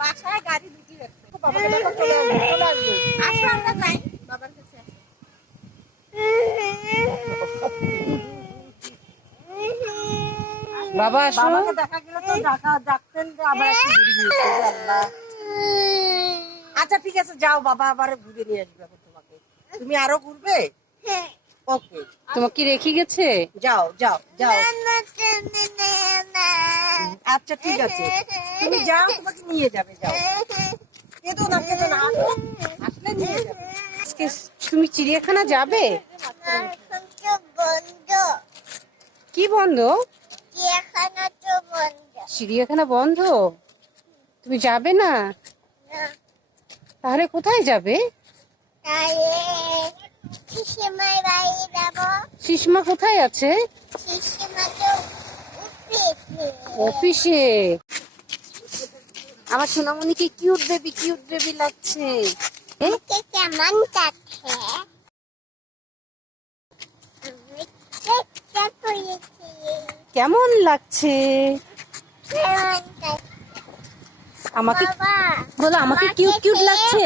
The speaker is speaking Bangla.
বাসায় গাড়ি ঢুকিয়ে রাখছে বাবাকে দেখো চলে আসবে আসো। আমরা যাই বাবার কাছে বাবা বাবাকে দেখা গেল তো ডাকা ডাকতেন যে আবার একটু ঘুরে নিয়ে এসো, আল্লাহ। আচ্ছা ঠিক আছে যাও বাবা আবার ঘুরে নিয়ে আসবে তোমাকে। তুমি আরও ঘুরবে? ওকে তোমাকে কি রেখে গেছে? যাও যাও যাও। আচ্ছা ঠিক আছে। তুমি যাও তোমাকে নিয়ে যাবে যাও। কেঁদো না কেঁদো না আসলে নিয়ে যাবে। আজকে তুমি চিড়িয়াখানা যাবে? বন্ধ কি বন্ধ? চিড়িয়াখানা বন্ধ? তুমি যাবে না? না। তাহলে কোথায় যাবে? শিশমা কোথায় আছে? অফিসে। আমার সোনামণিকে কিউট বেবি কিউট বেবি লাগছে। কেমন করেছি। কেমন লাগছে? আমাকে বলো আমাকে কিউট কিউট লাগছে?